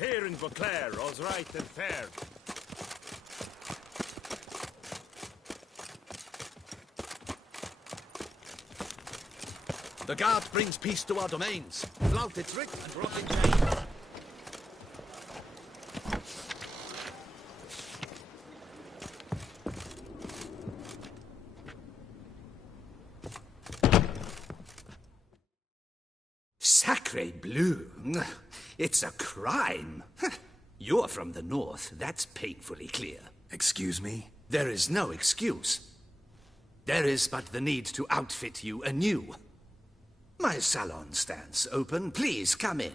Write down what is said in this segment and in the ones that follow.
Here in Beauclair, all's right and fair. The guard brings peace to our domains. Flout its rick and rot in chains. Sacre bleu! It's a crime. You're from the north, that's painfully clear. Excuse me? There is no excuse. There is but the need to outfit you anew. My salon stands open. Please come in.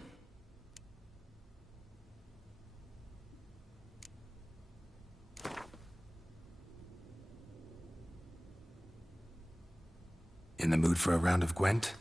In the mood for a round of Gwent?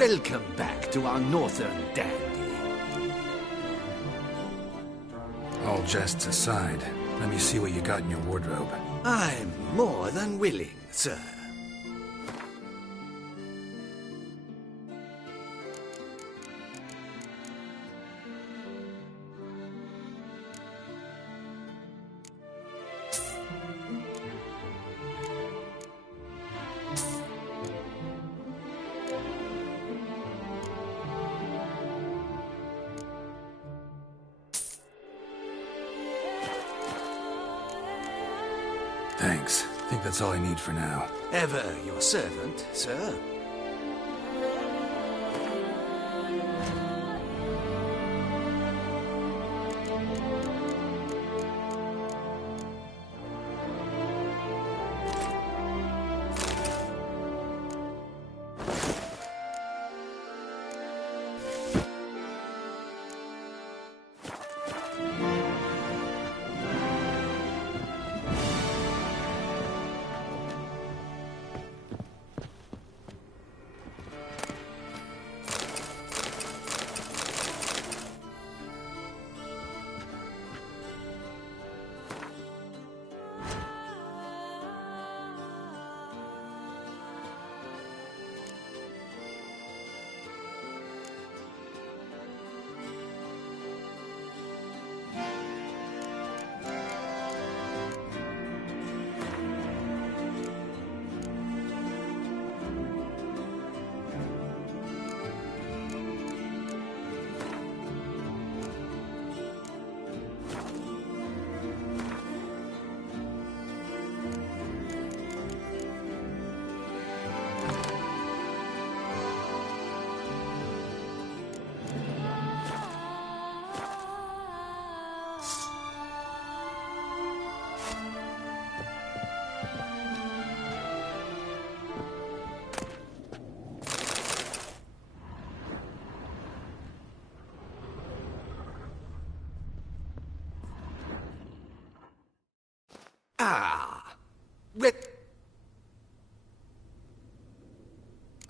Welcome back to our northern dandy. All jests aside, let me see what you got in your wardrobe. I'm more than willing, sir. Thanks. I think that's all I need for now. Ever your servant, sir.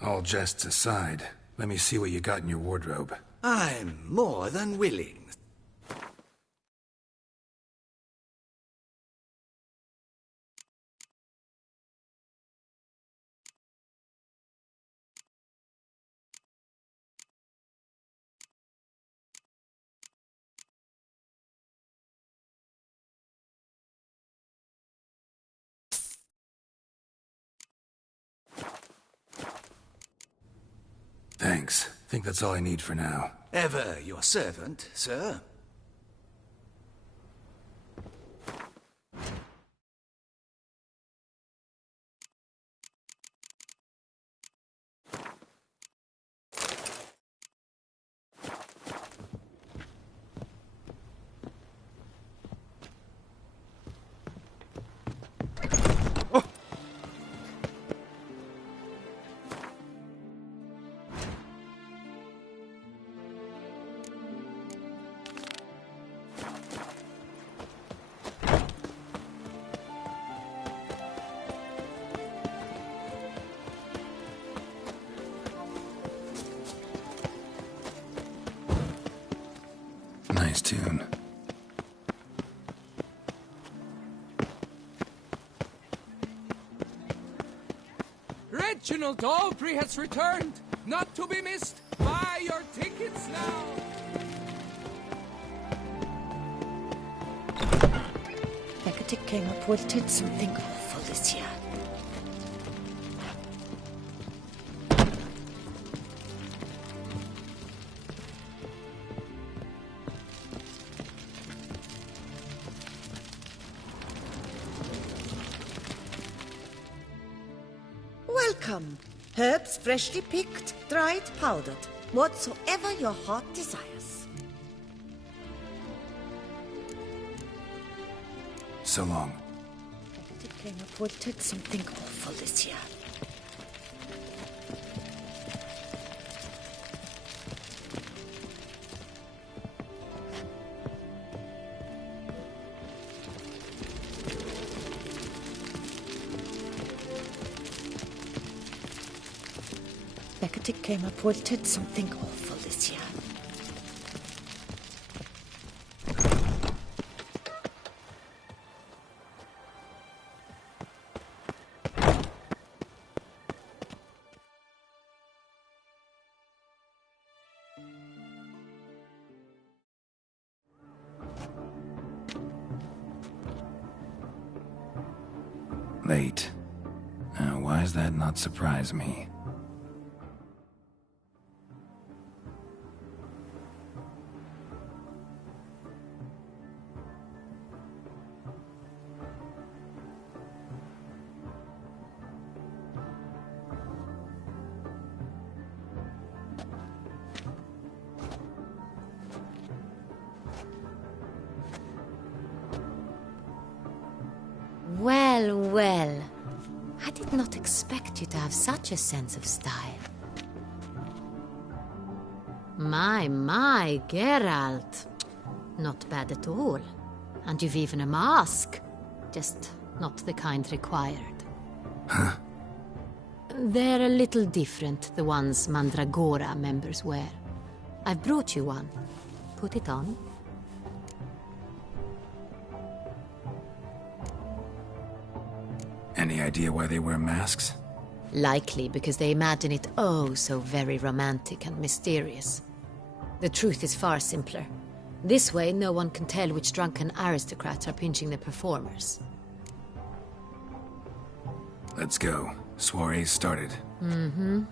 All jests aside, let me see what you got in your wardrobe. I'm more than willing. Thanks. I think that's all I need for now. Ever your servant, sir. Nice tune. Reginald Aubrey has returned, not to be missed. Buy your tickets now. Hecate came up with did something awful this year. Welcome. Herbs freshly picked, dried, powdered. Whatsoever your heart desires. So long. Hecate came up with did something awful this year. Hecate Necrotic came reported something awful this year. Late. Why does that not surprise me? Well, well. I did not expect you to have such a sense of style. My, Geralt. Not bad at all. And you've even a mask. Just not the kind required. Huh? They're a little different, the ones Mandragora members wear. I've brought you one. Put it on. Any idea why they wear masks? Likely because they imagine it oh so very romantic and mysterious. The truth is far simpler. This way, no one can tell which drunken aristocrats are pinching the performers. Let's go. Soiree's started. Mm-hmm.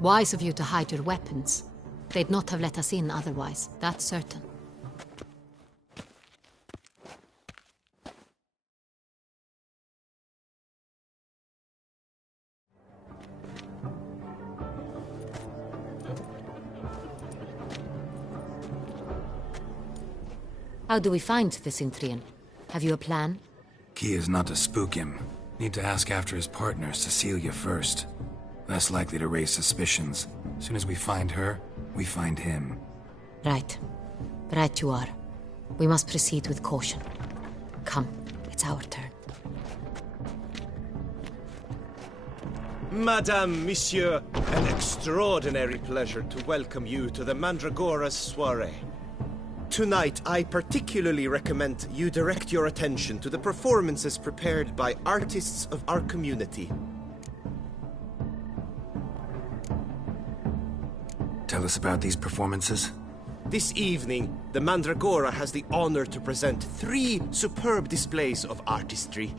Wise of you to hide your weapons. They'd not have let us in otherwise, that's certain. How do we find the Cintrian? Have you a plan? Key is not to spook him. Need to ask after his partner, Cecilia, first. Less likely to raise suspicions. As soon as we find her, we find him. Right. Right you are. We must proceed with caution. Come, it's our turn. Madame, Monsieur, an extraordinary pleasure to welcome you to the Mandragora's soiree. Tonight, I particularly recommend you direct your attention to the performances prepared by artists of our community. Tell us about these performances. This evening, the Mandragora has the honor to present 3 superb displays of artistry.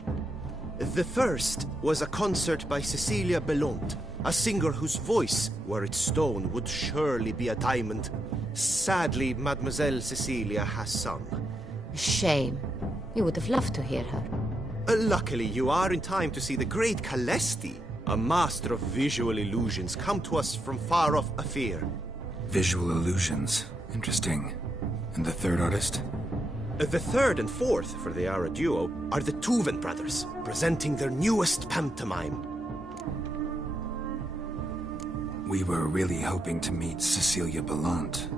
The first was a concert by Cecilia Belont, a singer whose voice, were it stone, would surely be a diamond. Sadly, Mademoiselle Cecilia has sung. Shame. You would have loved to hear her. Luckily, you are in time to see the great Calesti, a master of visual illusions, come to us from far off Afir. Visual illusions. Interesting. And the third artist? The third and fourth, for they are a duo, are the Tuven brothers, presenting their newest pantomime. We were really hoping to meet Cecilia Belont.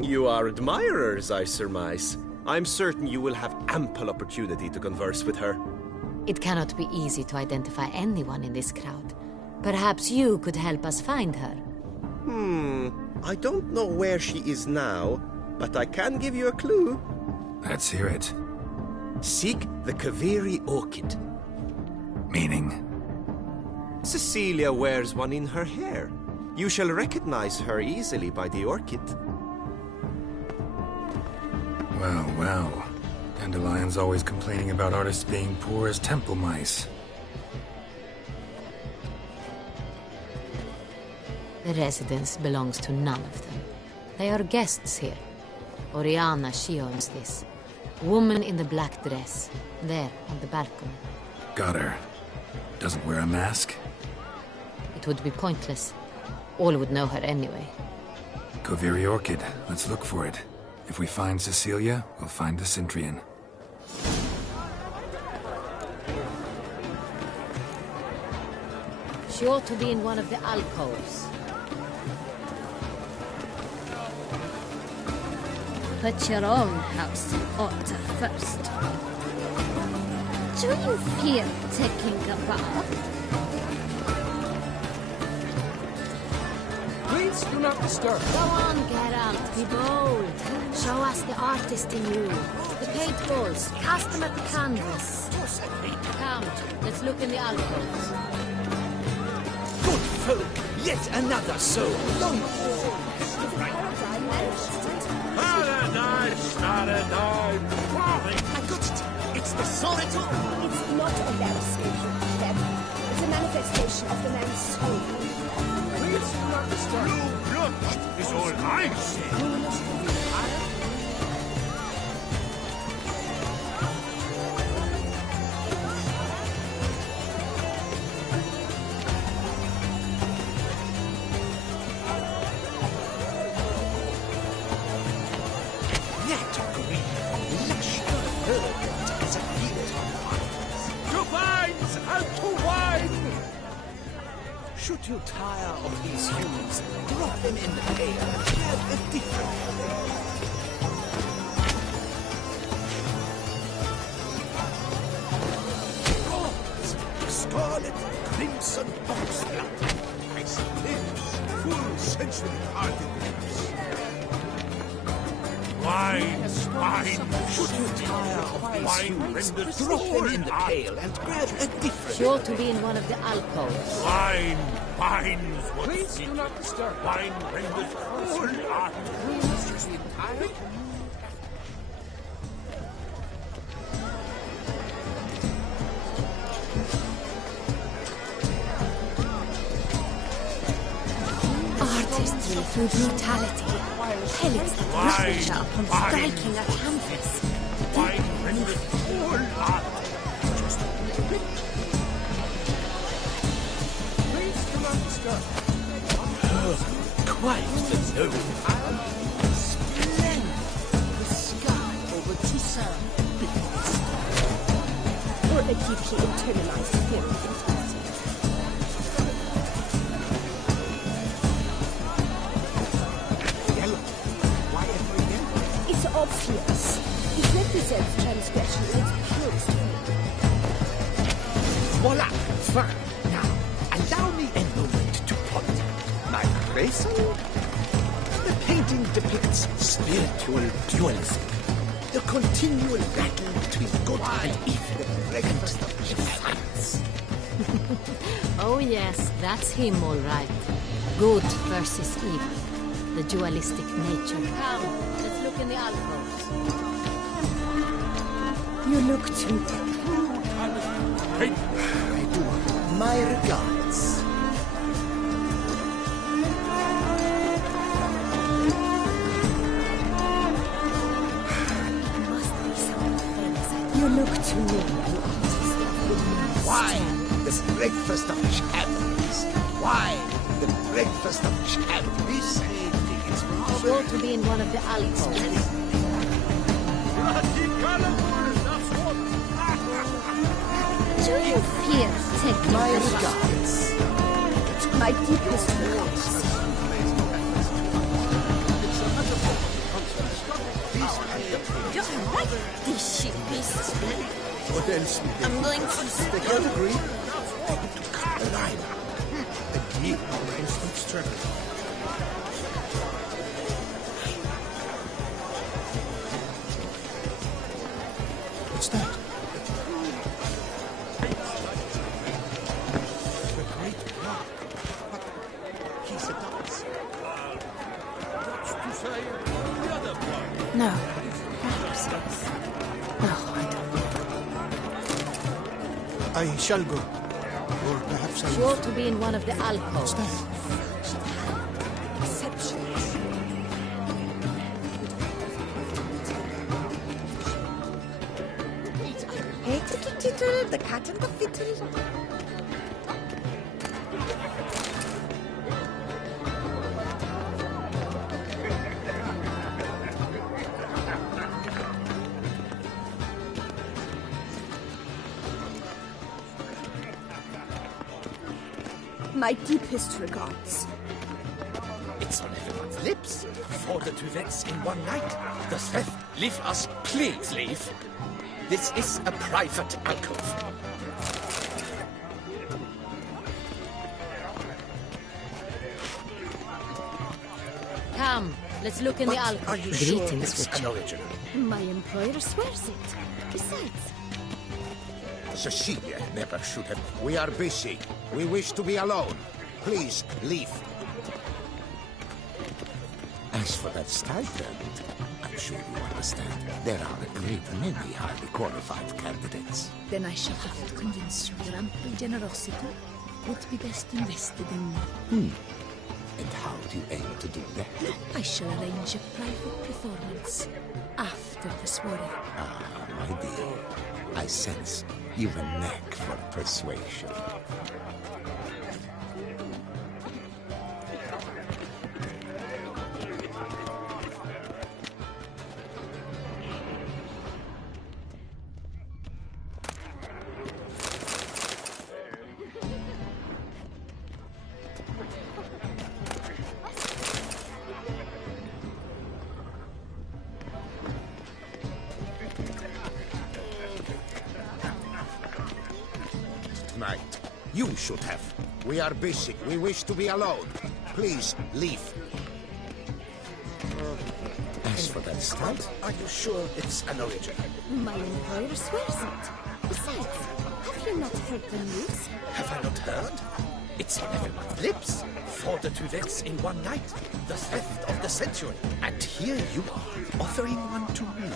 You are admirers, I surmise. I'm certain you will have ample opportunity to converse with her. It cannot be easy to identify anyone in this crowd. Perhaps you could help us find her. I don't know where she is now, but I can give you a clue. Let's hear it. Seek the Kaviri orchid. Meaning? Cecilia wears one in her hair. You shall recognize her easily by the orchid. Well, well. Dandelion's always complaining about artists being poor as temple mice. The residence belongs to none of them. They are guests here. Oriana, she owns this. Woman in the black dress. There, on the balcony. Got her. Doesn't wear a mask? It would be pointless. All would know her anyway. Kaviri Orchid. Let's look for it. If we find Cecilia, we'll find the Cintrian. She ought to be in one of the alcoves. Put your own house in order first. Do you feel taking a bath? Please do not disturb. Go on, Geralt. Be bold. Show us the artist in you. The paintballs. Cast them at the canvas. Come, let's look in the alcoves. Good folk, yet another soul. Long Paradise, paradise. I got it. It's the soul. It's not a landscape, Clem. It's a manifestation of the man's soul. Please do not disturb. Blood is all I see. To vines and to wine! Should you tire of these humans, drop them in the pail and have a different Bronze, scarlet, crimson boxblood. I see lips, full sensually-hearted lips. Wine, wine. Should you tire of these humans, drop them in the pail and grab a different Sure to be in one of the alcoves. Wine, wine's what Please do not disturb. wine renders all art. Please, the entire... Artistry through brutality. Pellets that ricochet upon striking a canvas. Wine renders all art. Please do not disturb. quite the zone. Splendid. The sky over Toussaint. Or a deeply internalized fear of intimacy. Yellow. Why every yellow? It's obvious. It represents transgression in its purest form. Voila! Fine. Now, allow me a moment to ponder. My appraisal? The painting depicts spiritual dualism. The continual battle between good and evil. The breakfast of giants. Oh yes, that's him all right. Good versus evil. The dualistic nature. Come, let's look in the alcoves. You look too dead. I do. My regards. Must be something famous. You look to me, you artist. Wine, the breakfast of champions. Wine, the breakfast of champions. Sure to be in one of the alcoves. Do you fear taking My the shot? regards. My deepest regards. You're right, this ship is. What else? I'm going to The third degree? To cut the line. A deal of instant strength. What's that? The great rock. But he's a dance. What's to say the other one? No. Perhaps yes. No, I don't know. I shall go. Or perhaps I Sure to be in one of the alcoves. Exceptions. Hey, tittle, the cat and the fiddle. My deepest regards. It's on everyone's lips. 4 duets in one night. Does Feth leave us? Please leave. This is a private alcove. Come, let's look in the alcove. Are you sure Greetings, it's Witcher. an original? My employer swears it. Besides, Cecilia never should have. We are busy. We wish to be alone. Please, leave. As for that stipend, I'm sure you understand. There are a great many highly qualified candidates. then I shall have to convince you your ample generosity would be best invested in me. And how do you aim to do that? I shall arrange a private performance after the soiree. Ah, my dear, I sense you've a knack for persuasion. Tonight, you should have. We are busy. We wish to be alone. Please, leave. As for that stunt, are you sure it's an original? My employer swears it. Besides, have you not heard the news? Have I not heard? It's on everyone's lips. 42 deaths in one night. The theft of the century. And here you are, offering one to me.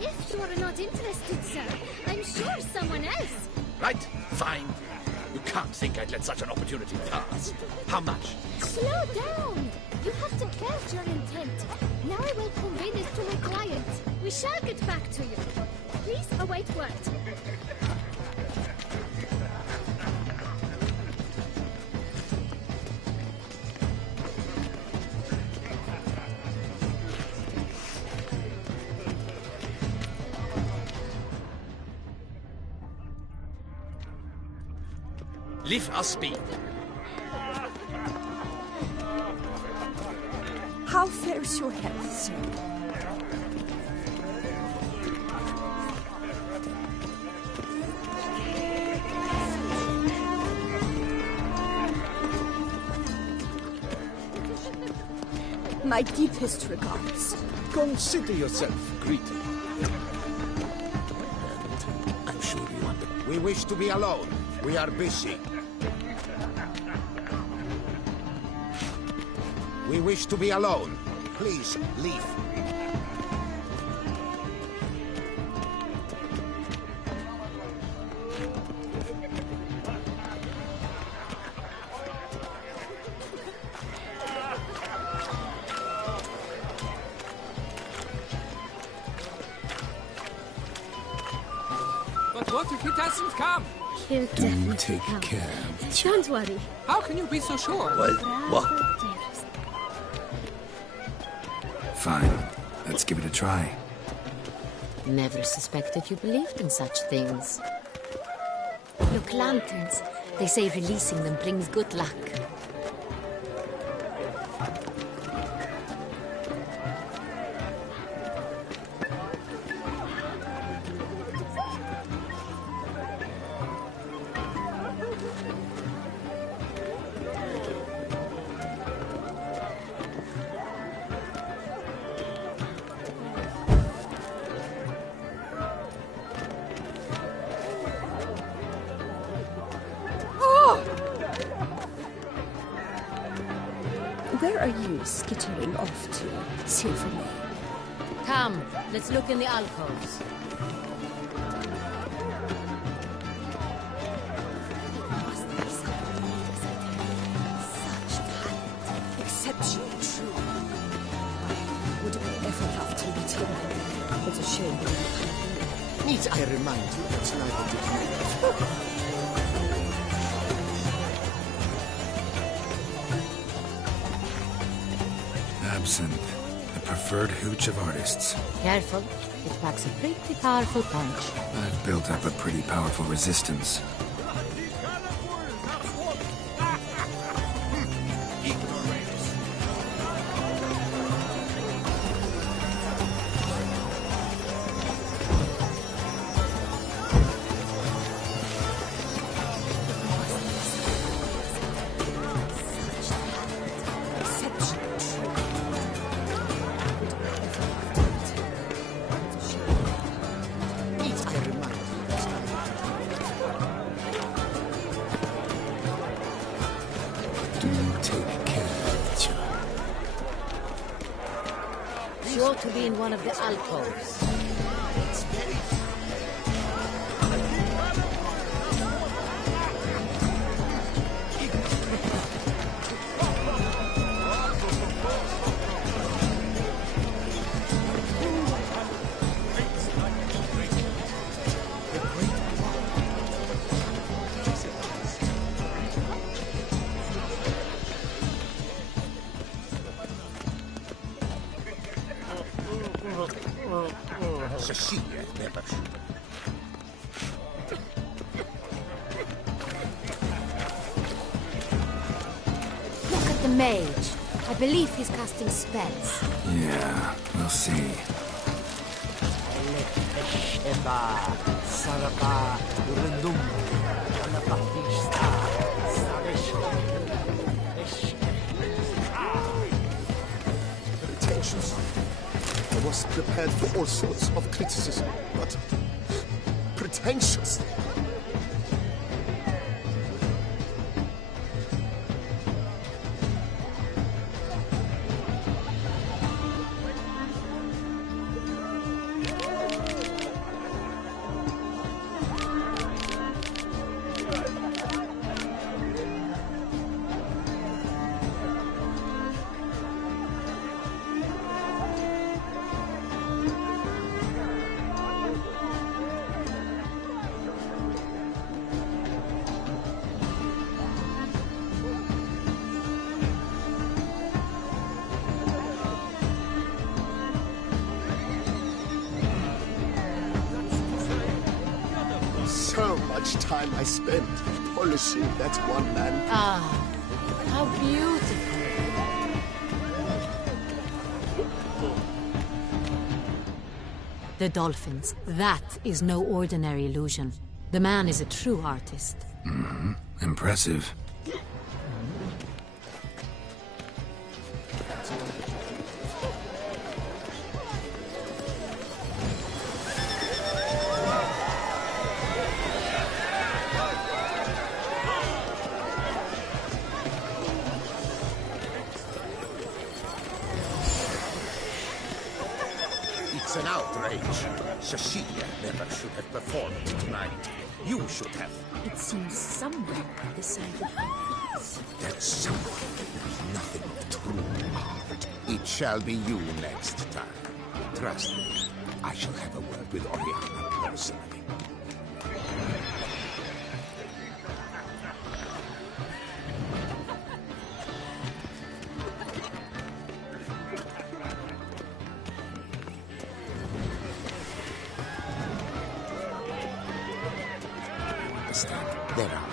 If you are not interested, sir, I'm sure someone else. Right, fine. You can't think I'd let such an opportunity pass. How much? Slow down. You have to pledge your intent. Now I will convey this to my client. We shall get back to you. Please await word. Leave us be. How fares your health, sir? My deepest regards. Consider yourself greeted. And I'm sure you understand. We wish to be alone. We are busy. We wish to be alone. Please, leave. But what if he doesn't come? He'll Do definitely take come. care. Don't worry. How can you be so sure? Well, what? Dearest. Fine. Let's give it a try. Never suspected you believed in such things. Look, lanterns. They say releasing them brings good luck. Where are you skittering off to, Silvermane? Come, let's look in the alcoves. Must be someone made as I tell. Such talent. Exceptional, true. Would I ever love to meet him? It's a shame that he Need I remind you that neither did you. Absinthe. The preferred hooch of artists. Careful, it packs a pretty powerful punch. I've built up a pretty powerful resistance. to be in one of the alcoves. Cecilia never should. Look at the mage. I believe he's casting spells. Yeah, we'll see. Pretentious. I was prepared for all sorts of criticism, but pretentious. So much time I spent polishing that one man. Ah, how beautiful. The dolphins. That is no ordinary illusion. The man is a true artist. Mm-hmm. Impressive. It's an outrage. Cecilia never should have performed tonight. You should have. It seems someone decided for us. That someone knows nothing of true art. It shall be you next time. Trust me, I shall have a word with Oriana personally. There are.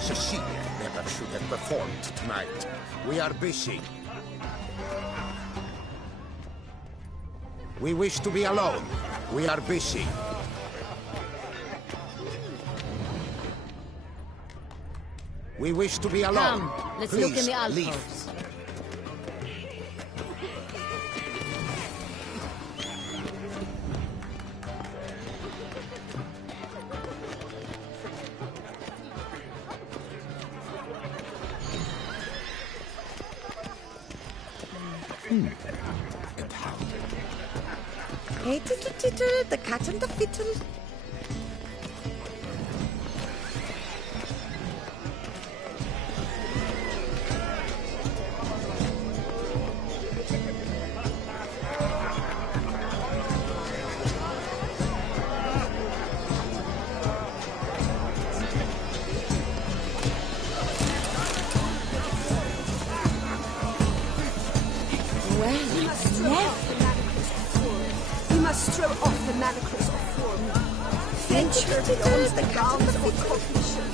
Cecilia never should have performed tonight. We are busy. We wish to be alone. We are busy. We wish to be alone. Come, let's Please, look in the alcoves. leave. And how? Hey, tittle, tittle, the cat and the fiddle. We must throw off the manacles of form. adventure beyond the grounds of recognition.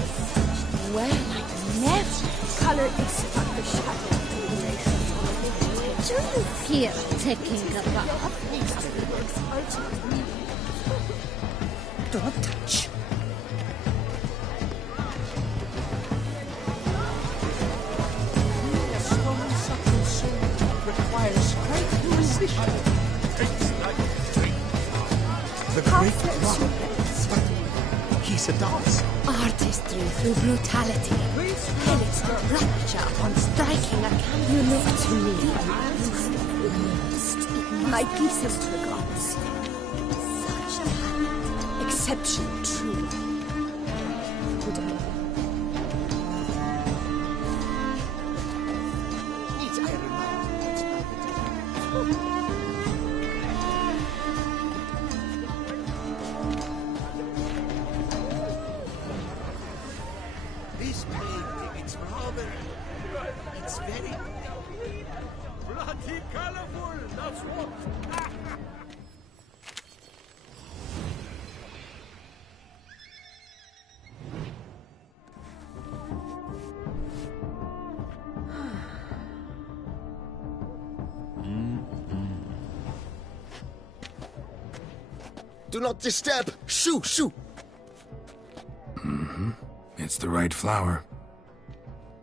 Well, I never. Color is but the shadow of the Do you fear taking a bath? Do not touch. A strong, subtle soul requires great precision. The great rock. He's a dancer. Artistry through brutality. Pellets to rapture upon striking a canvas. You look to me. My piece of gods. Such talent. Exceptional, true. Would I? Needs I This painting, it's rather... It's very... Bloody colorful, that's what. Do not disturb! Shoo, shoo! It's the right flower.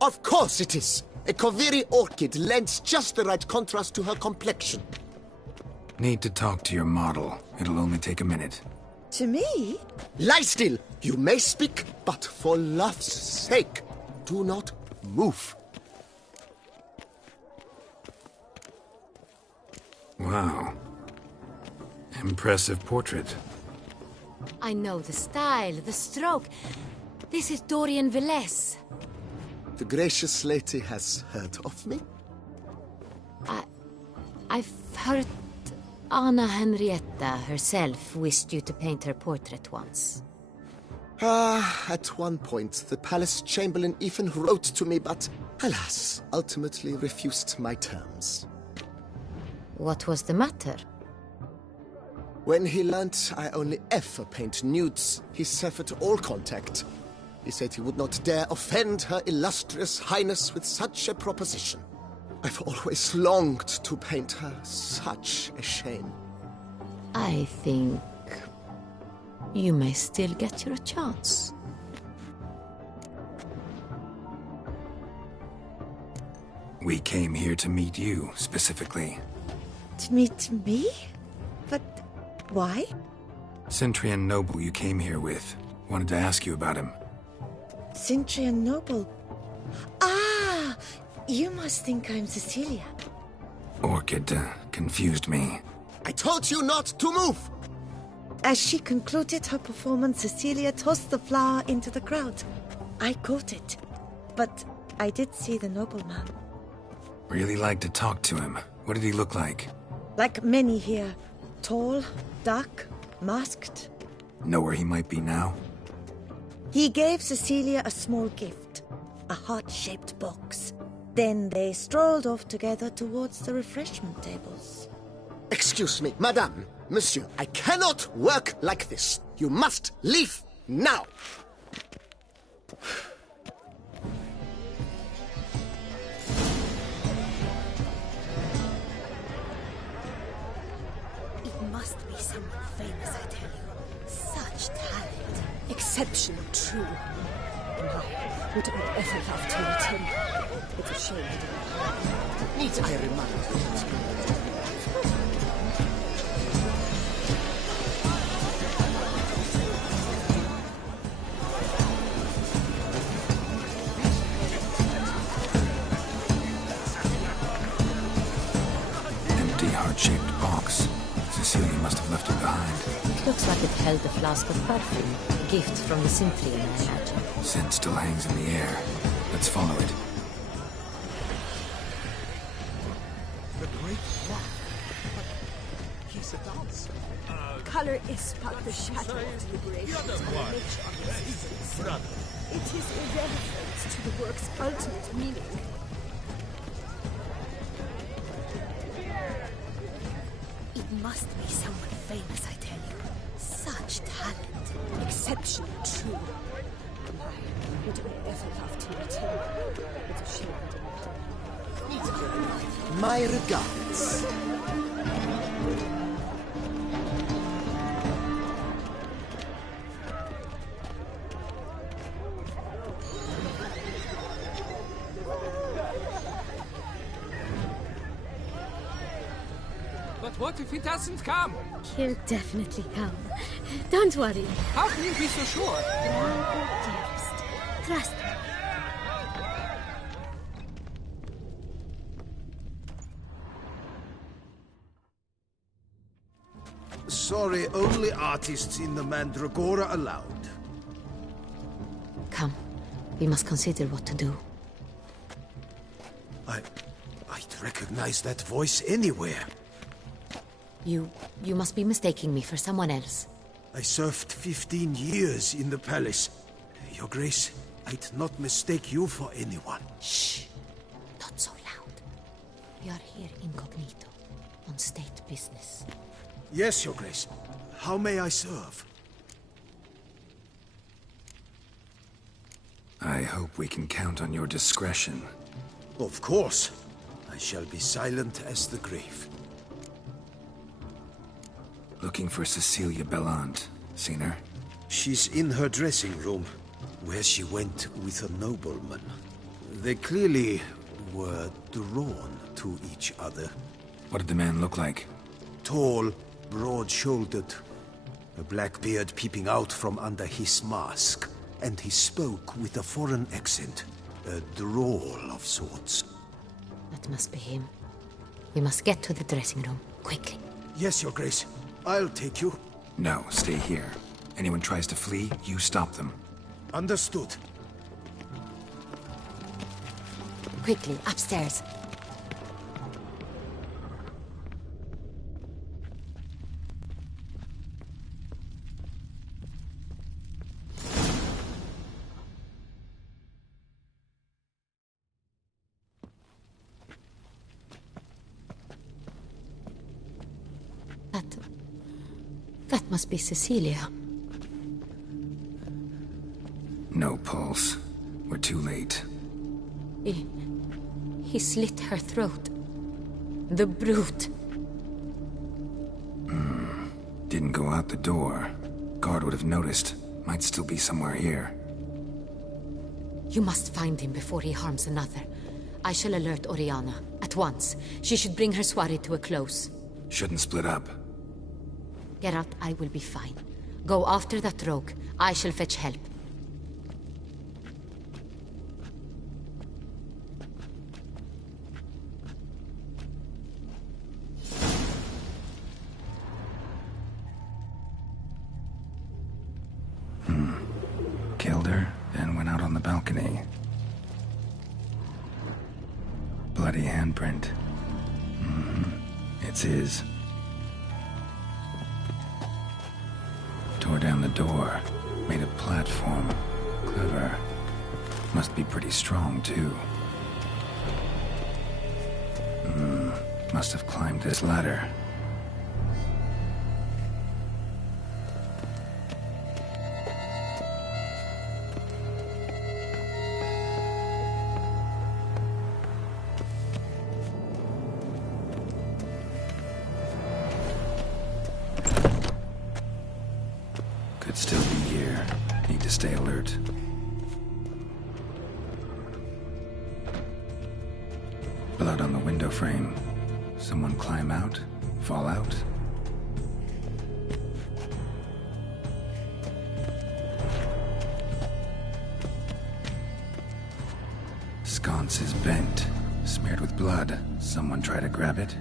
Of course it is! A Koviri orchid lends just the right contrast to her complexion. Need to talk to your model. It'll only take a minute. To me? Lie still! You may speak, but for love's sake, do not move. Wow. Impressive portrait. I know the style, the stroke. This is Dorian Velez. The gracious lady has heard of me? I've heard Anna Henrietta herself wished you to paint her portrait once. At one point, the palace chamberlain even wrote to me, but alas, ultimately refused my terms. What was the matter? When he learnt I only ever paint nudes, he severed all contact. He said he would not dare offend her illustrious highness with such a proposition. I've always longed to paint her. Such a shame. I think you may still get your chance. We came here to meet you, specifically. To meet me? But why? Centrian noble you came here with. Wanted to ask you about him. Centrian noble. Ah! You must think I'm Cecilia. Orchid confused me. I told you not to move! As she concluded her performance, Cecilia tossed the flower into the crowd. I caught it, but I did see the nobleman. Really like to talk to him. What did he look like? Like many here. Tall, dark, masked. Know where he might be now? He gave Cecilia a small gift, a heart-shaped box. Then they strolled off together towards the refreshment tables. Excuse me, madame, monsieur, I cannot work like this. You must leave now. It must be someone famous, I tell you. Such talent. Exceptional, true. No, would I ever love to meet him? It's a shame he didn't. Need I remind you? Empty heart-shaped box. Cecilia must have left it behind. It looks like it held a flask of perfume. A gift from the Symphony, I imagine. Scent still hangs in the air. Let's follow it. The great rock. He's a dancer. Color is but the shadow of liberation. It is irrelevant to the work's ultimate meaning. It must be someone famous, I tell you. Such talent. Exceptional, true. My, would I ever love to meet him? It's a shame I didn't come. My regards. But what if he doesn't come? He'll definitely come. Don't worry. How can you be so sure? Dearest, trust me. Sorry, only artists in the Mandragora allowed. Come. We must consider what to do. I'd recognize that voice anywhere. You must be mistaking me for someone else. I served 15 years in the palace. Your Grace, I'd not mistake you for anyone. Shh! Not so loud. We are here incognito, on state business. Yes, Your Grace. How may I serve? I hope we can count on your discretion. Of course. I shall be silent as the grave. Looking for Cecilia Bellant. Seen her? She's in her dressing room, where she went with a nobleman. They clearly were drawn to each other. What did the man look like? Tall, broad-shouldered, a black beard peeping out from under his mask, and he spoke with a foreign accent, a drawl of sorts. That must be him. We must get to the dressing room, quickly. Yes, Your Grace. I'll take you. No, stay here. Anyone tries to flee, you stop them. Understood. Quickly, upstairs. That must be Cecilia. No pulse. We're too late. He slit her throat. The brute. Didn't go out the door. Guard would have noticed. Might still be somewhere here. You must find him before he harms another. I shall alert Oriana. At once. She should bring her soirée to a close. Shouldn't split up. Geralt, I will be fine. Go after that rogue. I shall fetch help. Killed her, then went out on the balcony. Bloody handprint. It's his. Tore down the door. Made a platform. Clever. Must be pretty strong, too. Must have climbed this ladder. Could still be here. Need to stay alert. Blood on the window frame. Someone climb out? Fall out? Sconce is bent. Smeared with blood. Someone try to grab it?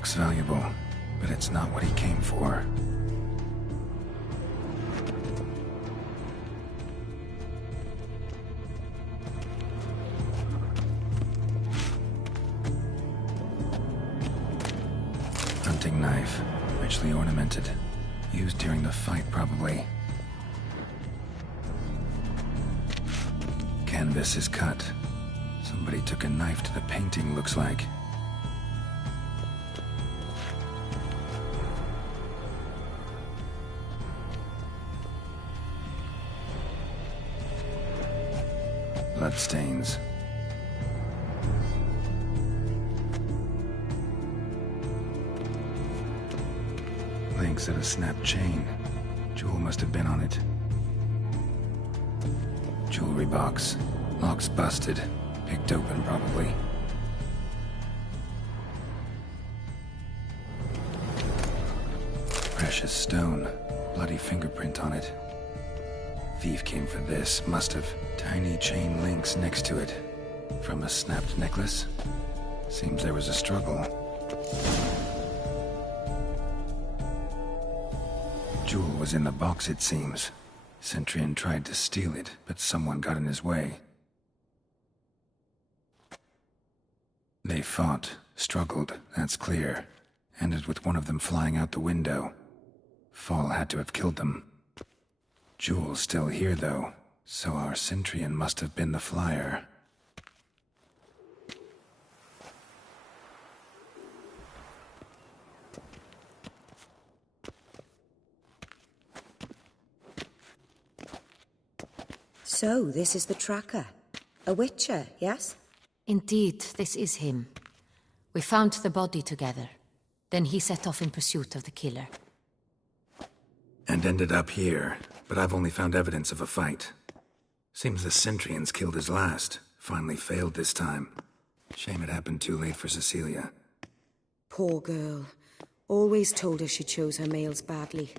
Looks valuable, but it's not what he came for. Hunting knife, richly ornamented. Used during the fight, probably. Canvas is cut. Somebody took a knife to the painting, looks like. Bloodstains. Links of a snapped chain. Jewel must have been on it. Jewelry box. Lock's busted. Picked open, probably. Precious stone. Bloody fingerprint on it. Thief came for this. Must have. Tiny chain links next to it. From a snapped necklace? Seems there was a struggle. Jewel was in the box, it seems. Centurion tried to steal it, but someone got in his way. They fought, struggled, that's clear. Ended with one of them flying out the window. Fall had to have killed them. Jewel's still here, though, so our Centurion must have been the flyer. So, this is the tracker. A witcher, yes? Indeed, this is him. We found the body together. Then he set off in pursuit of the killer. And ended up here, but I've only found evidence of a fight. Seems the Centurion's killed his last. Finally failed this time. Shame it happened too late for Cecilia. Poor girl. Always told her she chose her males badly.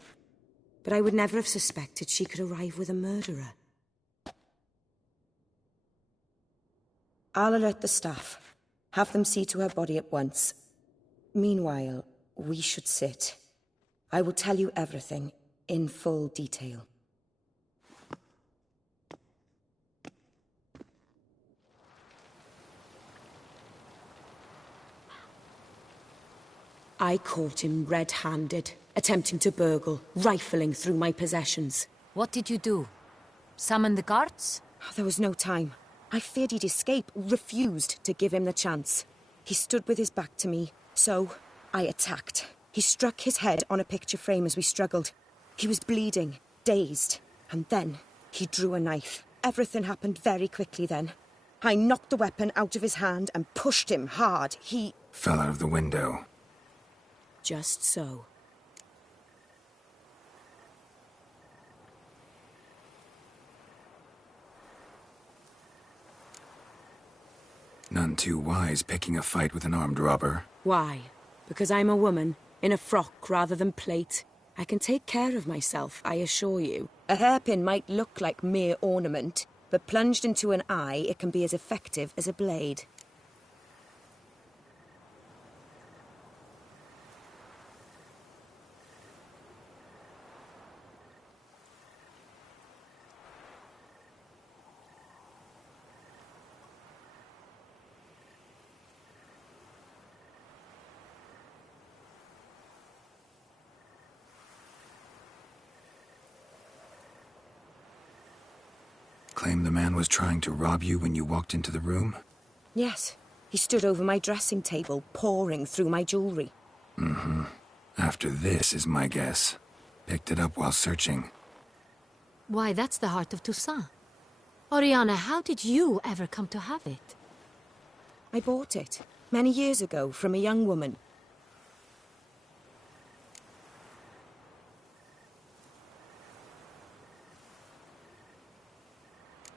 But I would never have suspected she could arrive with a murderer. I'll alert the staff. Have them see to her body at once. Meanwhile, we should sit. I will tell you everything, in full detail. I caught him red-handed, attempting to burgle, rifling through my possessions. What did you do? Summon the guards? There was no time. I feared he'd escape, refused to give him the chance. He stood with his back to me, so I attacked. He struck his head on a picture frame as we struggled. He was bleeding, dazed, and then he drew a knife. Everything happened very quickly then. I knocked the weapon out of his hand and pushed him hard. He fell out of the window. Just so. None too wise picking a fight with an armed robber. Why? Because I'm a woman, in a frock rather than plate. I can take care of myself, I assure you. A hairpin might look like mere ornament, but plunged into an eye, it can be as effective as a blade. Claim the man was trying to rob you when you walked into the room? Yes. He stood over my dressing table, pouring through my jewelry. Mm-hmm. After this is my guess. Picked it up while searching. Why, that's the heart of Toussaint. Oriana, how did you ever come to have it? I bought it, many years ago, from a young woman.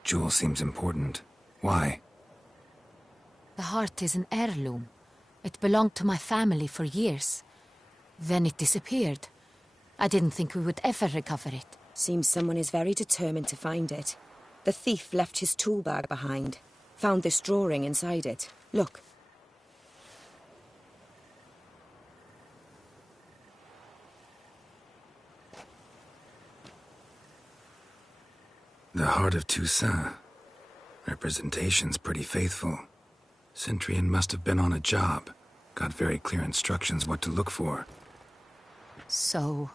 Jewel seems important. Why? The heart is an heirloom. It belonged to my family for years. Then it disappeared. I didn't think we would ever recover it. Seems someone is very determined to find it. The thief left his tool bag behind. Found this drawing inside it. Look. The heart of Toussaint. Representation's pretty faithful. Centurion must have been on a job. Got very clear instructions what to look for. So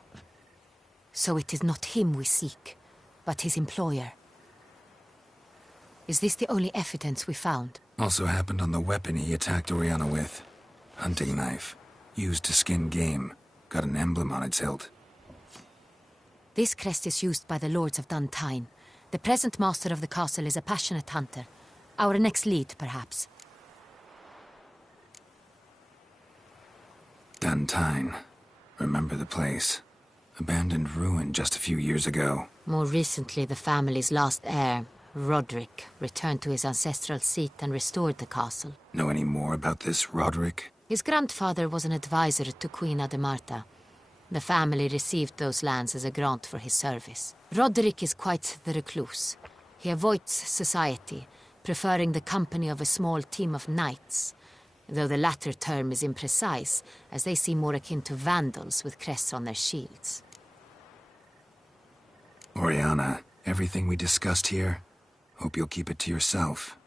it is not him we seek, but his employer. Is this the only evidence we found? Also happened on the weapon he attacked Oriana with. Hunting knife. Used to skin game. Got an emblem on its hilt. This crest is used by the Lords of Duntine. The present master of the castle is a passionate hunter. Our next lead, perhaps. Duntine. Remember the place. Abandoned ruin just a few years ago. More recently, the family's last heir, Roderick, returned to his ancestral seat and restored the castle. Know any more about this Roderick? His grandfather was an advisor to Queen Ademarta. The family received those lands as a grant for his service. Roderick is quite the recluse. He avoids society, preferring the company of a small team of knights, though the latter term is imprecise, as they seem more akin to vandals with crests on their shields. Oriana, everything we discussed here, hope you'll keep it to yourself.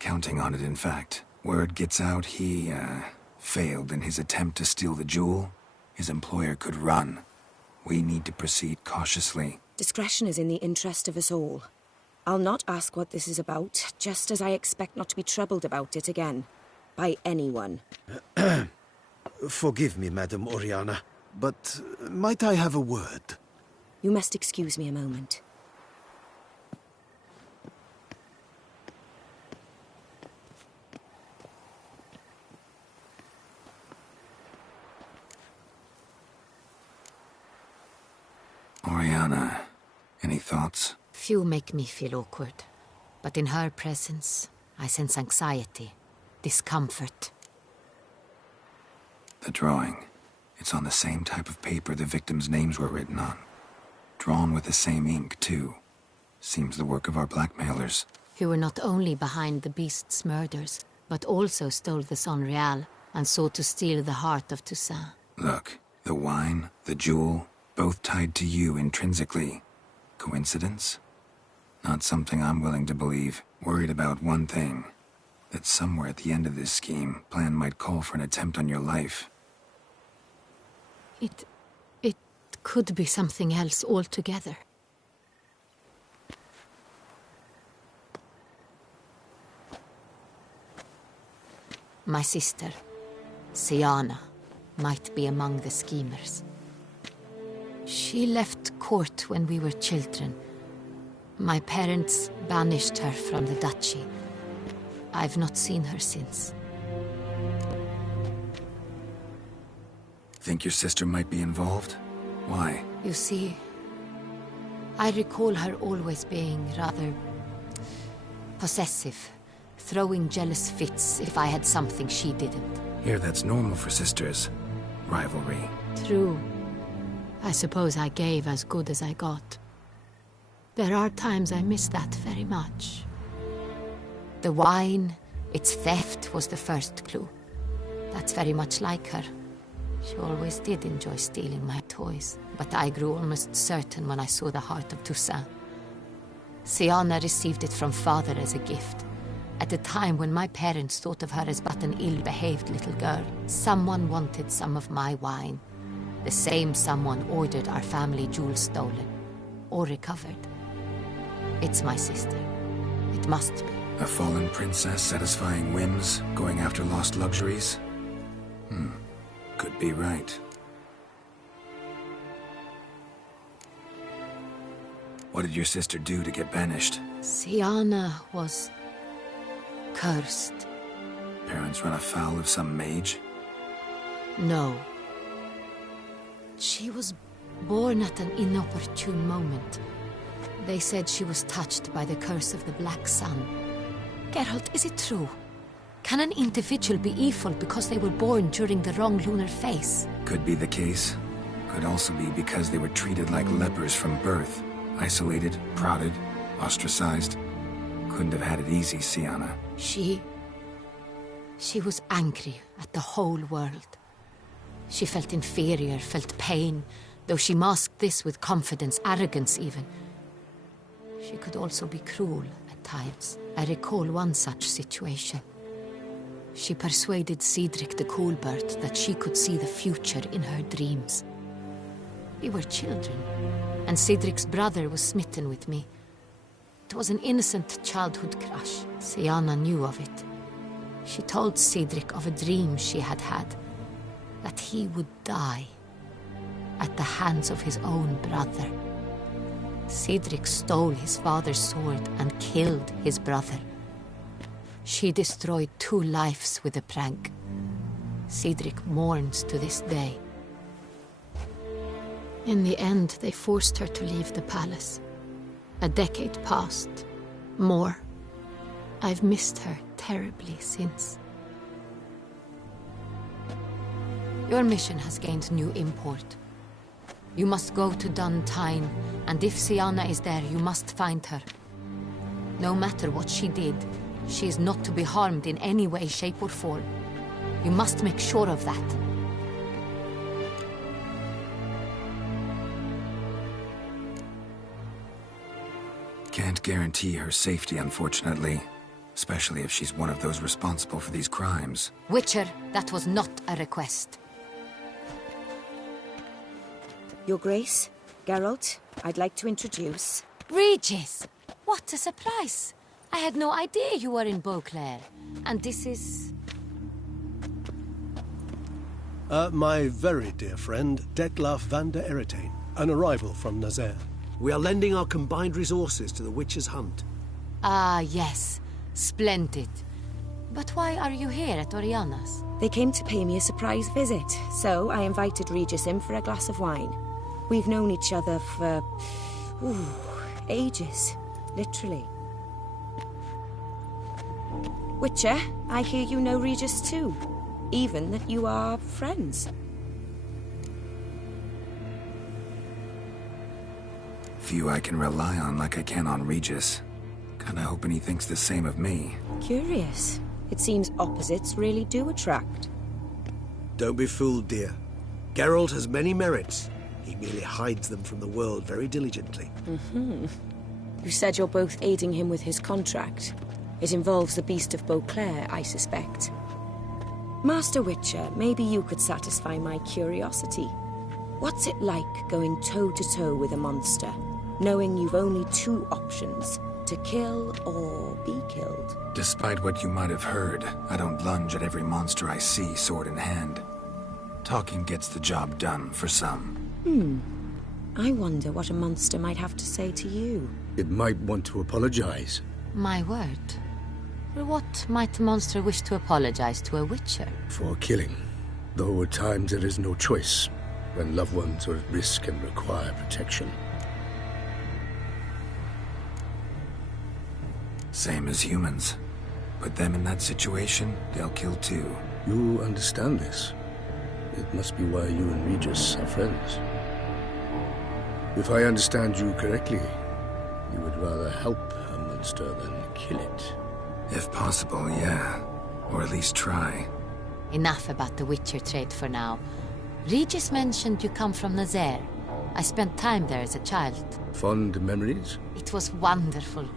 Counting on it, in fact. Word gets out he, failed in his attempt to steal the jewel. His employer could run. We need to proceed cautiously. Discretion is in the interest of us all. I'll not ask what this is about, just as I expect not to be troubled about it again. By anyone. Forgive me, Madam Oriana, but might I have a word? You must excuse me a moment. Oriana, any thoughts? Few make me feel awkward, but in her presence, I sense anxiety, discomfort. The drawing. It's on the same type of paper the victims' names were written on. Drawn with the same ink, too. Seems the work of our blackmailers. Who were not only behind the beast's murders, but also stole the Son Real and sought to steal the heart of Toussaint. Look, the wine, the jewel, both tied to you intrinsically. Coincidence? Not something I'm willing to believe. Worried about one thing. That somewhere at the end of this scheme, plan might call for an attempt on your life. It could be something else altogether. My sister, Siana, might be among the schemers. She left court when we were children. My parents banished her from the duchy. I've not seen her since. Think your sister might be involved? Why? You see, I recall her always being rather possessive, throwing jealous fits if I had something she didn't. Here, that's normal for sisters. Rivalry. True. I suppose I gave as good as I got. There are times I miss that very much. The wine, its theft, was the first clue. That's very much like her. She always did enjoy stealing my toys, but I grew almost certain when I saw the heart of Toussaint. Siana received it from father as a gift. At a time when my parents thought of her as but an ill-behaved little girl, someone wanted some of my wine. The same someone ordered our family jewels stolen, or recovered. It's my sister. It must be. A fallen princess satisfying whims, going after lost luxuries? Could be right. What did your sister do to get banished? Siana was cursed. Parents run afoul of some mage? No. She was born at an inopportune moment. They said she was touched by the curse of the Black Sun. Geralt, is it true? Can an individual be evil because they were born during the wrong lunar phase? Could be the case. Could also be because they were treated like lepers from birth. Isolated, prodded, ostracized. Couldn't have had it easy, Siana. She was angry at the whole world. She felt inferior, felt pain, though she masked this with confidence, arrogance even. She could also be cruel at times. I recall one such situation. She persuaded Cedric the Coolbird that she could see the future in her dreams. We were children, and Cedric's brother was smitten with me. It was an innocent childhood crush. Sienna knew of it. She told Cedric of a dream she had had, that he would die at the hands of his own brother. Cedric stole his father's sword and killed his brother. She destroyed 2 lives with a prank. Cedric mourns to this day. In the end, they forced her to leave the palace. A decade passed. More. I've missed her terribly since. Your mission has gained new import. You must go to Duntine, and if Sienna is there, you must find her. No matter what she did, she is not to be harmed in any way, shape, or form. You must make sure of that. Can't guarantee her safety, unfortunately. Especially if she's one of those responsible for these crimes. Witcher, that was not a request. Your Grace, Geralt, I'd like to introduce... Regis! What a surprise! I had no idea you were in Beauclair. And this is... My very dear friend, Detlaf van der Eretain, an arrival from Nazaire. We are lending our combined resources to the Witcher's hunt. Ah, yes. Splendid. But why are you here at Oriana's? They came to pay me a surprise visit, so I invited Regis in for a glass of wine. We've known each other for... ages. Literally. Witcher, I hear you know Regis too. Even that you are friends. Few I can rely on like I can on Regis. Kinda hoping he thinks the same of me. Curious. It seems opposites really do attract. Don't be fooled, dear. Geralt has many merits. He merely hides them from the world very diligently. You said you're both aiding him with his contract. It involves the Beast of Beauclair, I suspect. Master Witcher, maybe you could satisfy my curiosity. What's it like going toe-to-toe with a monster, knowing you've only 2 options, to kill or be killed? Despite what you might have heard, I don't lunge at every monster I see sword in hand. Talking gets the job done for some. I wonder what a monster might have to say to you. It might want to apologize. My word. For what might a monster wish to apologize to a Witcher? For killing. Though at times there is no choice, when loved ones are at risk and require protection. Same as humans. Put them in that situation, they'll kill too. You understand this. It must be why you and Regis are friends. If I understand you correctly, you would rather help a monster than kill it. If possible, yeah. Or at least try. Enough about the Witcher trade for now. Regis mentioned you come from Nazaire. I spent time there as a child. Fond memories? It was wonderful.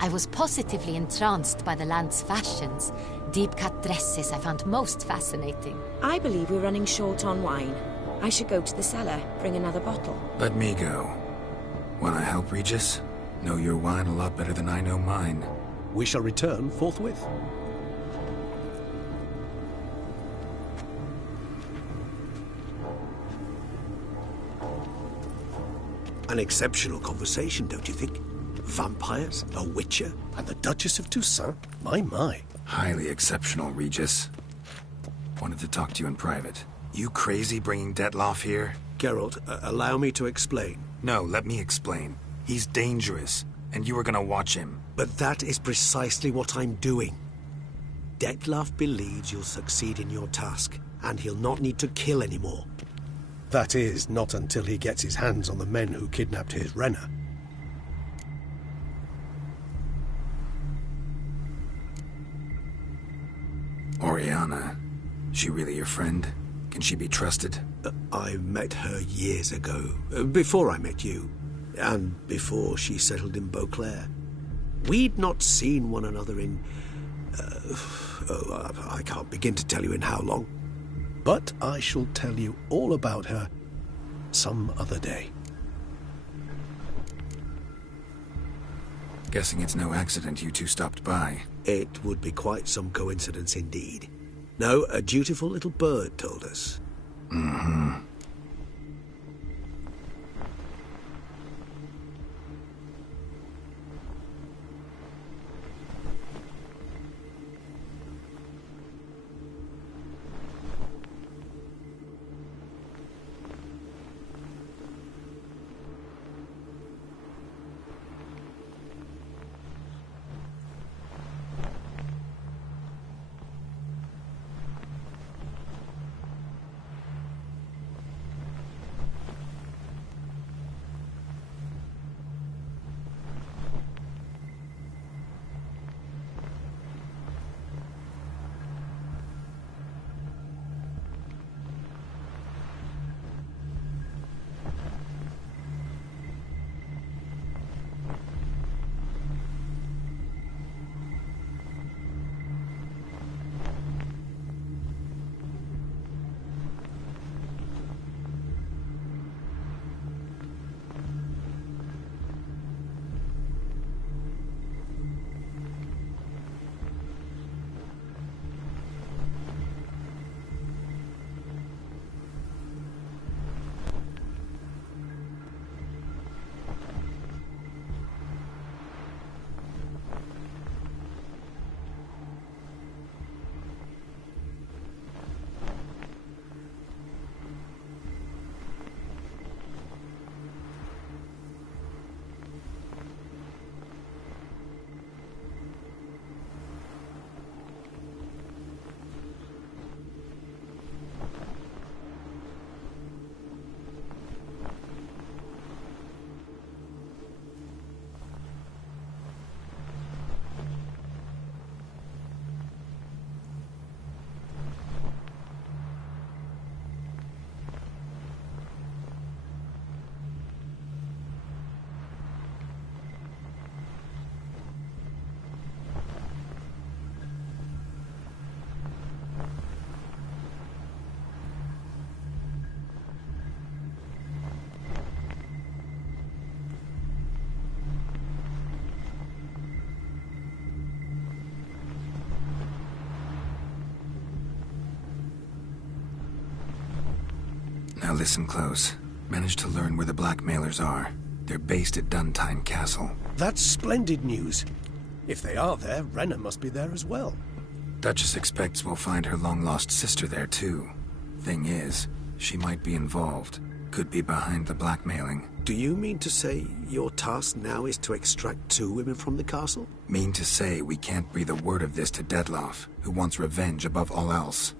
I was positively entranced by the land's fashions. Deep-cut dresses I found most fascinating. I believe we're running short on wine. I should go to the cellar, bring another bottle. Let me go. Wanna help, Regis? Know your wine a lot better than I know mine. We shall return forthwith. An exceptional conversation, don't you think? Vampires, a Witcher, and the Duchess of Toussaint? My. Highly exceptional, Regis. Wanted to talk to you in private. You crazy bringing Detlaf here? Geralt, allow me to explain. No, let me explain. He's dangerous, and you were gonna watch him. But that is precisely what I'm doing. Detlaf believes you'll succeed in your task, and he'll not need to kill anymore. That is, not until he gets his hands on the men who kidnapped his Renner. Oriana, she really your friend? Can she be trusted? I met her years ago, before I met you. and before she settled in Beauclair. We'd not seen one another in... I can't begin to tell you in how long. But I shall tell you all about her some other day. Guessing it's no accident you two stopped by. It would be quite some coincidence indeed. No, a dutiful little bird told us. Mm-hmm. Now listen close. Managed to learn where the blackmailers are. They're based at Duntine Castle. That's splendid news. If they are there, Renna must be there as well. Duchess expects we'll find her long-lost sister there, too. Thing is, she might be involved. Could be behind the blackmailing. Do you mean to say your task now is to extract 2 women from the castle? Mean to say we can't breathe a word of this to Dettlaff, who wants revenge above all else.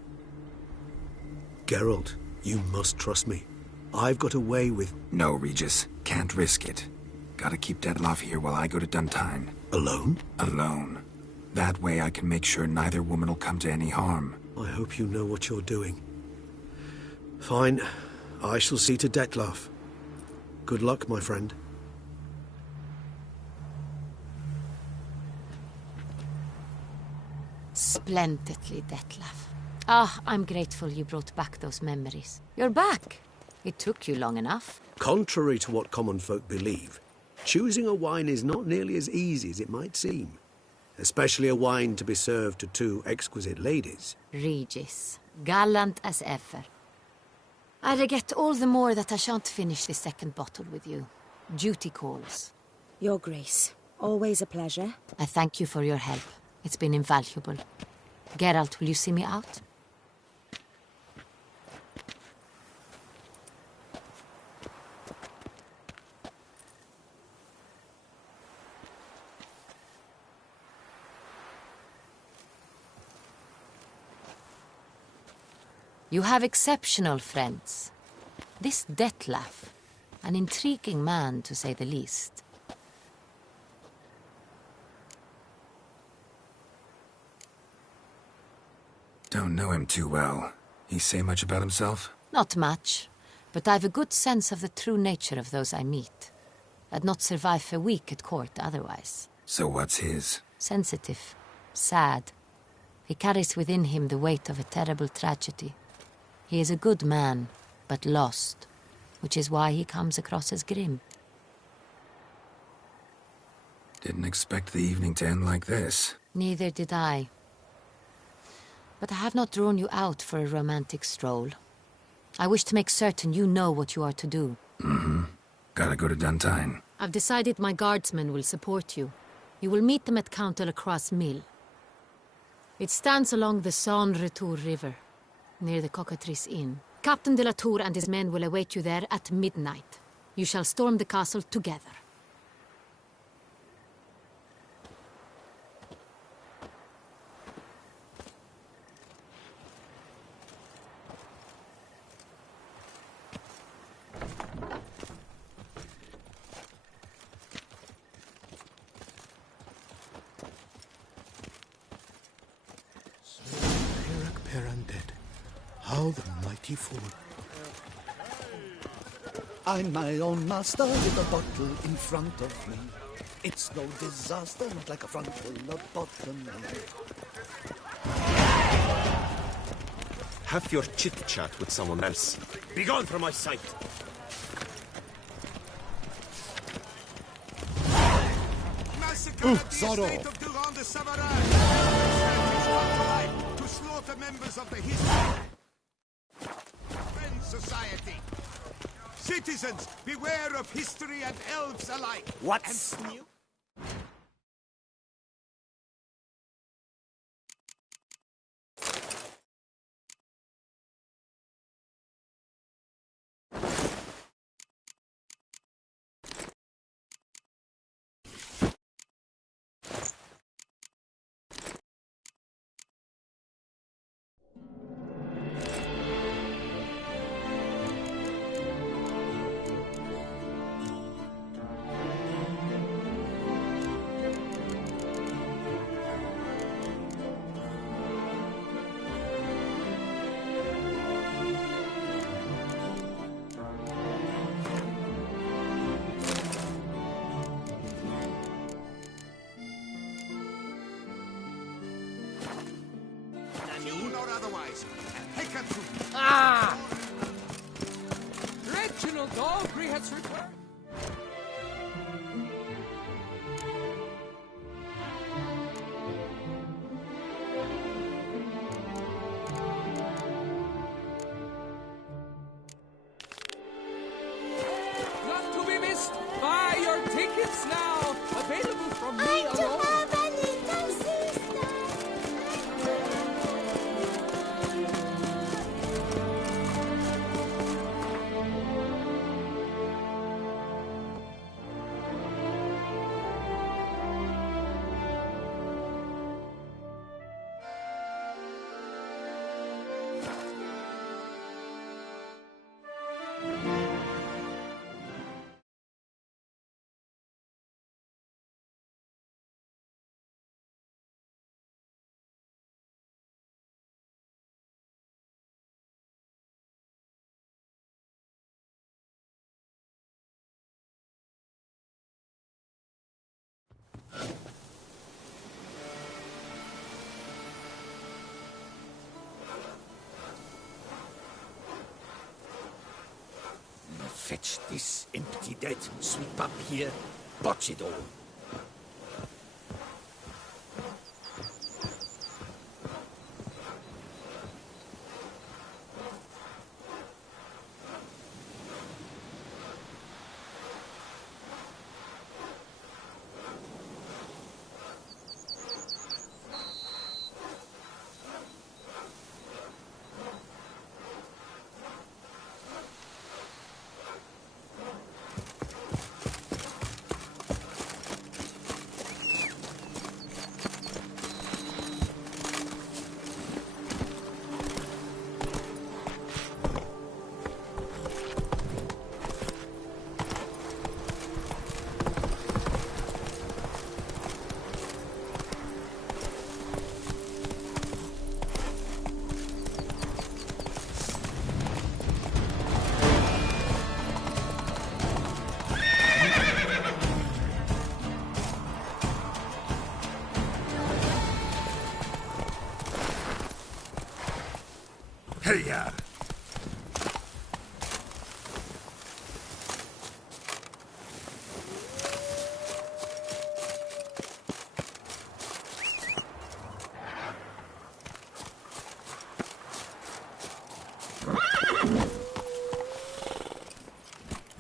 Geralt, you must trust me. I've got away with... No, Regis. Can't risk it. Gotta keep Dettlaff here while I go to Duntine. Alone? Alone. That way I can make sure neither woman will come to any harm. I hope you know what you're doing. Fine. I shall see to Dettlaff. Good luck, my friend. Splendidly, Dettlaff. Ah, I'm grateful you brought back those memories. You're back. It took you long enough. Contrary to what common folk believe, choosing a wine is not nearly as easy as it might seem. Especially a wine to be served to 2 exquisite ladies. Regis, gallant as ever. I regret all the more that I shan't finish the second bottle with you. Duty calls. Your Grace, always a pleasure. I thank you for your help. It's been invaluable. Geralt, will you see me out? You have exceptional friends. This Dettlaff, an intriguing man to say the least. Don't know him too well. He say much about himself? Not much, but I've a good sense of the true nature of those I meet. I'd not survive a week at court otherwise. So what's his? Sensitive. Sad. He carries within him the weight of a terrible tragedy. He is a good man, but lost, which is why he comes across as grim. Didn't expect the evening to end like this. Neither did I. But I have not drawn you out for a romantic stroll. I wish to make certain you know what you are to do. Mm-hmm. Gotta go to Duntine. I've decided my guardsmen will support you. You will meet them at Count de la Croix's mill. It stands along the Saône-Retour River, near the Cockatrice Inn. Captain de la Tour and his men will await you there at midnight. You shall storm the castle together. How the mighty fall. I'm my own master with a bottle in front of me. It's no disaster, not like a front full of bottom. Have your chit-chat with someone else. Be gone from my sight! Zorro! To slaughter members of the History Society. Citizens, beware of history and elves alike. What's new? Or otherwise. Take her through. Ah! Reginald Aubrey has returned. Not to be missed. Buy your tickets now. Available from me alone. Fetch this empty dead, sweep up here, botch it all. Hey-ya!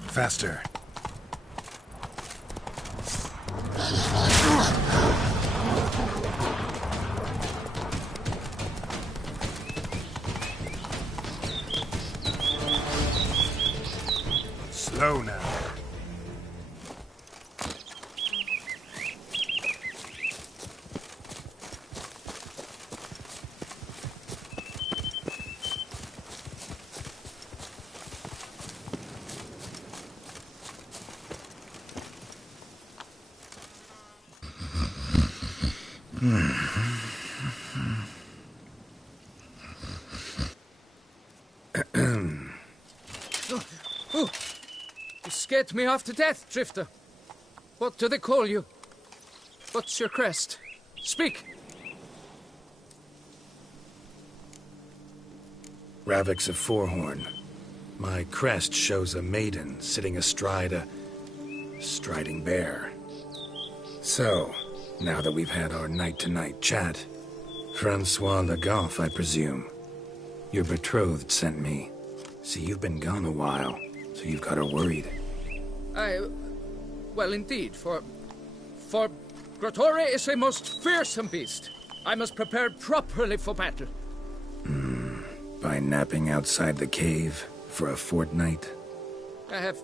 Faster. Slow now. Oh, you scared me half to death, Drifter. What do they call you? What's your crest? Speak! Ravix of Forehorn. My crest shows a maiden sitting astride a striding bear. So, now that we've had our night-to-night chat, Francois Le Goff, I presume. Your betrothed sent me. See, you've been gone a while, so you've got her worried. Well, indeed, for Grotore is a most fearsome beast. I must prepare properly for battle. By napping outside the cave for a fortnight? I have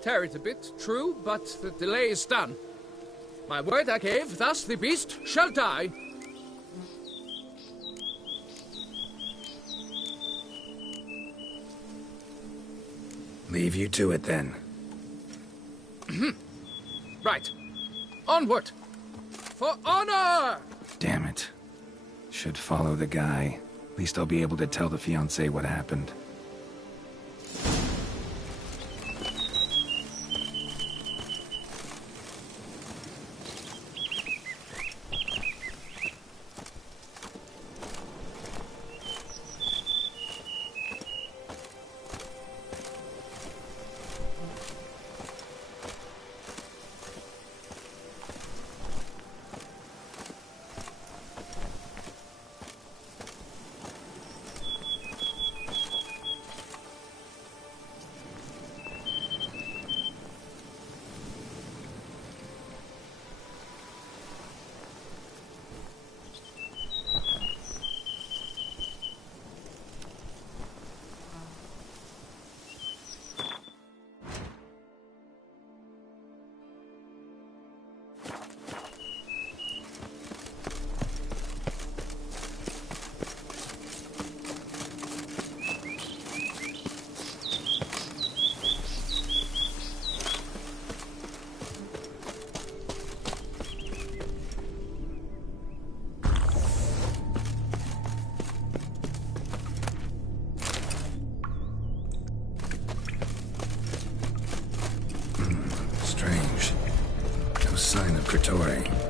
tarried a bit, true, but the delay is done. My word I gave, thus the beast shall die. Leave you to it, then. Right. Onward! For honor! Damn it. Should follow the guy. At least I'll be able to tell the fiancé what happened.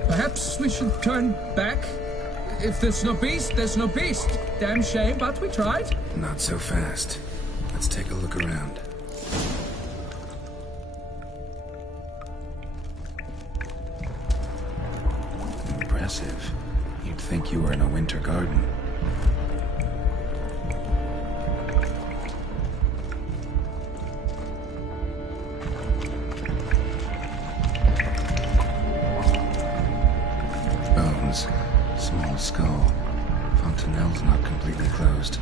Perhaps we should turn back? If there's no beast, there's no beast. Damn shame, but we tried. Not so fast. Let's take a look around. Impressive. You'd think you were in a winter garden. Small skull. Fontanelle's not completely closed.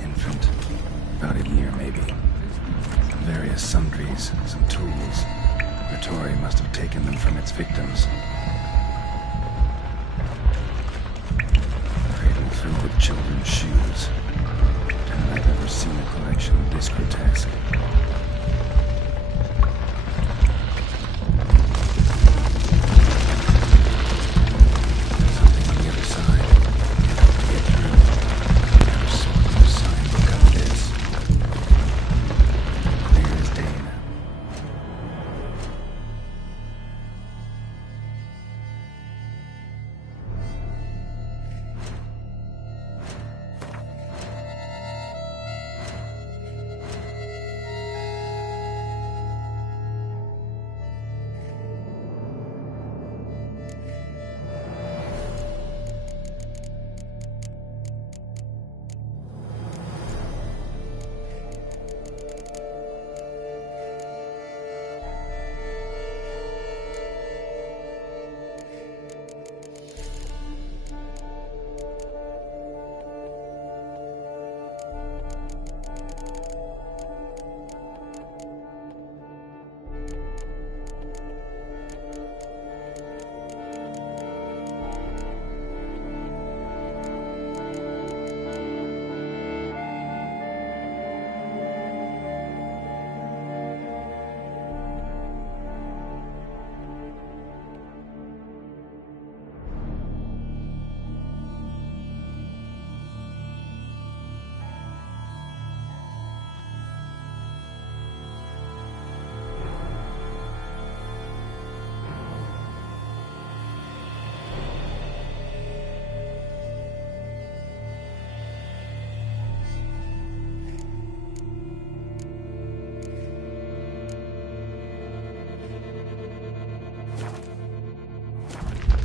An infant. About a year, maybe. Various sundries, some tools. Grotore must have taken them from its victims. Cradle filled with children's shoes. Doubt I've ever seen a collection this grotesque.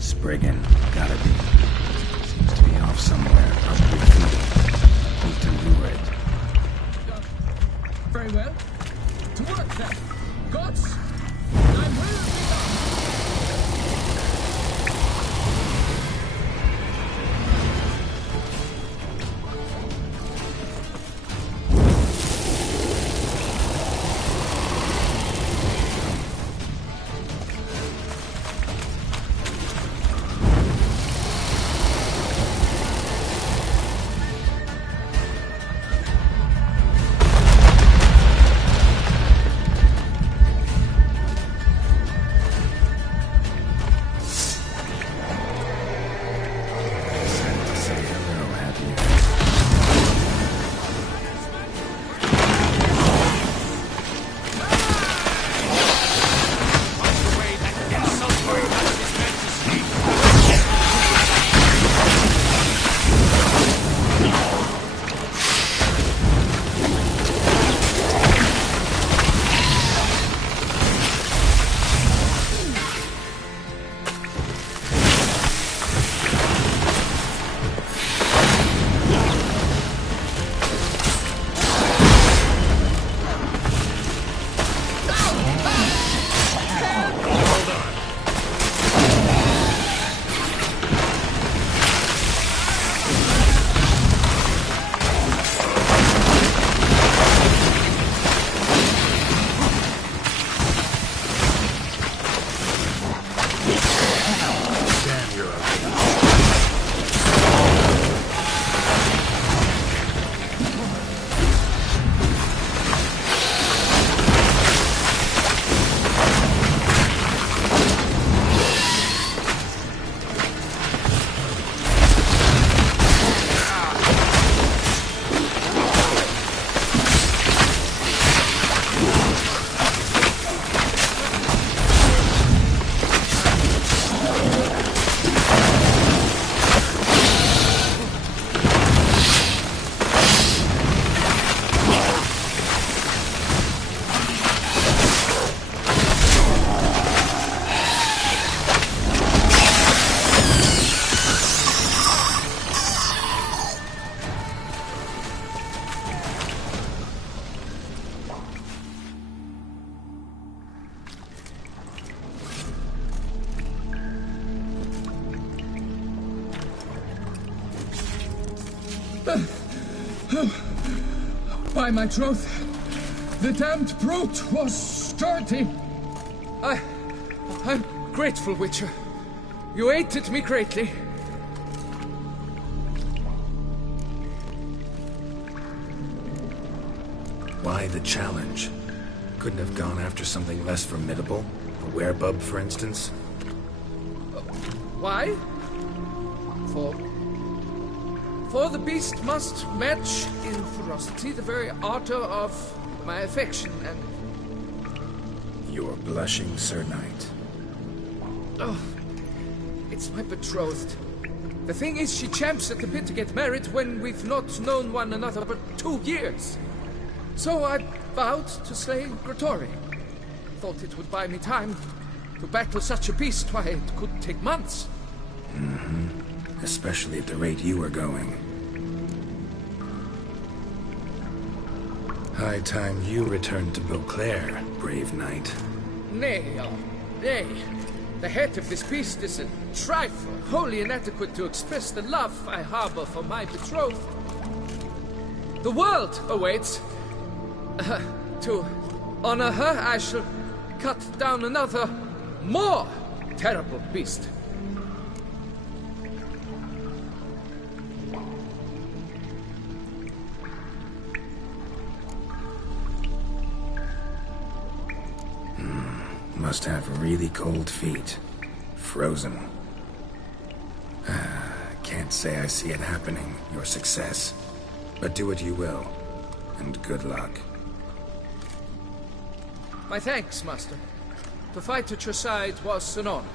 Spriggan, gotta be. Seems to be off somewhere, probably feeding. Need to lure it. Very well. To work then. Gods, thy will be done. By my troth, the damned brute was sturdy. I'm grateful, Witcher. You aided me greatly. Why the challenge? Couldn't have gone after something less formidable? A werebub, for instance? Why? For the beast must match in ferocity the very ardor of my affection and... You're blushing, Sir Knight. Oh, it's my betrothed. The thing is, she champs at the bit to get married when we've not known one another but 2 years. So I vowed to slay Gratory. Thought it would buy me time. To battle such a beast, why, it could take months. Mm-hmm. Especially at the rate you were going. High time you returned to Beauclair, brave knight. Nay, nay. The head of this beast is a trifle, wholly inadequate to express the love I harbor for my betrothed. The world awaits. To honor her, I shall cut down another, more terrible beast. Must have really cold feet. Frozen. Can't say I see it happening, your success. But do what you will, and good luck. My thanks, Master. To fight at your side was an honor.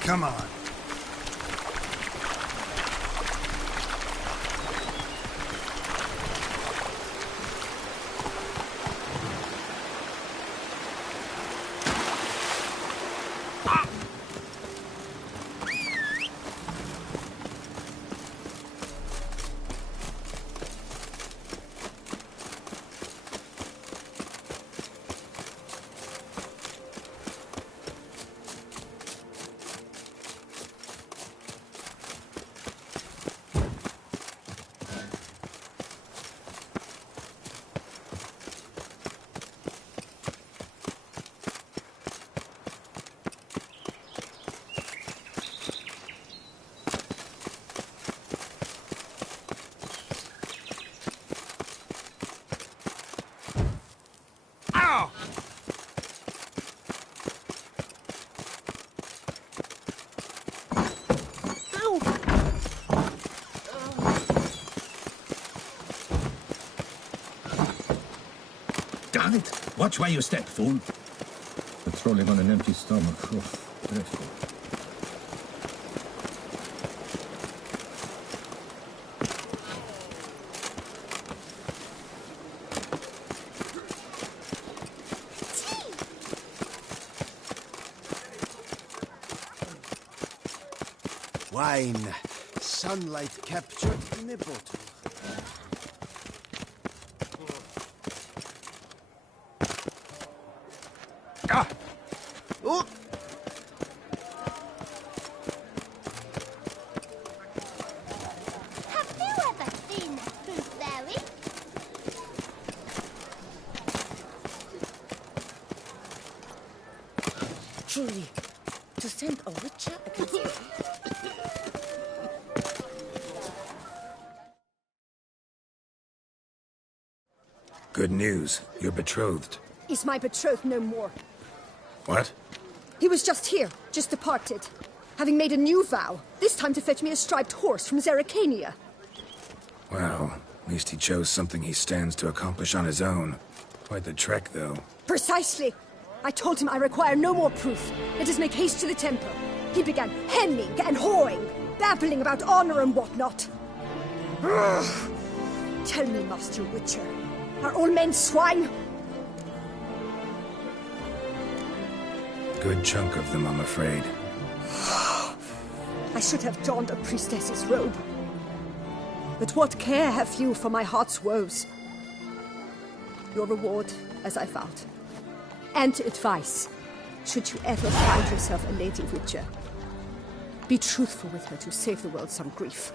Come on. Damn it! Watch where you step, fool. Patrolling on an empty stomach. Oh, dreadful. Wine. Sunlight captured in a bottle. Ah! Oh! Have you ever seen a fruit fairy? Truly, to send a witcher against the... Good news. You're betrothed. Is my betrothed no more? What? He was just here, just departed. Having made a new vow, this time to fetch me a striped horse from Zerrikania. Well, at least he chose something he stands to accomplish on his own. Quite the trek, though. Precisely. I told him I require no more proof. Let us make haste to the temple. He began hemming and hawing, babbling about honor and whatnot. Ugh. Tell me, Master Witcher, are all men swine? Good chunk of them, I'm afraid. I should have donned a priestess's robe. But what care have you for my heart's woes? Your reward, as I found. And advice, should you ever find yourself a lady witcher. Be truthful with her to save the world some grief.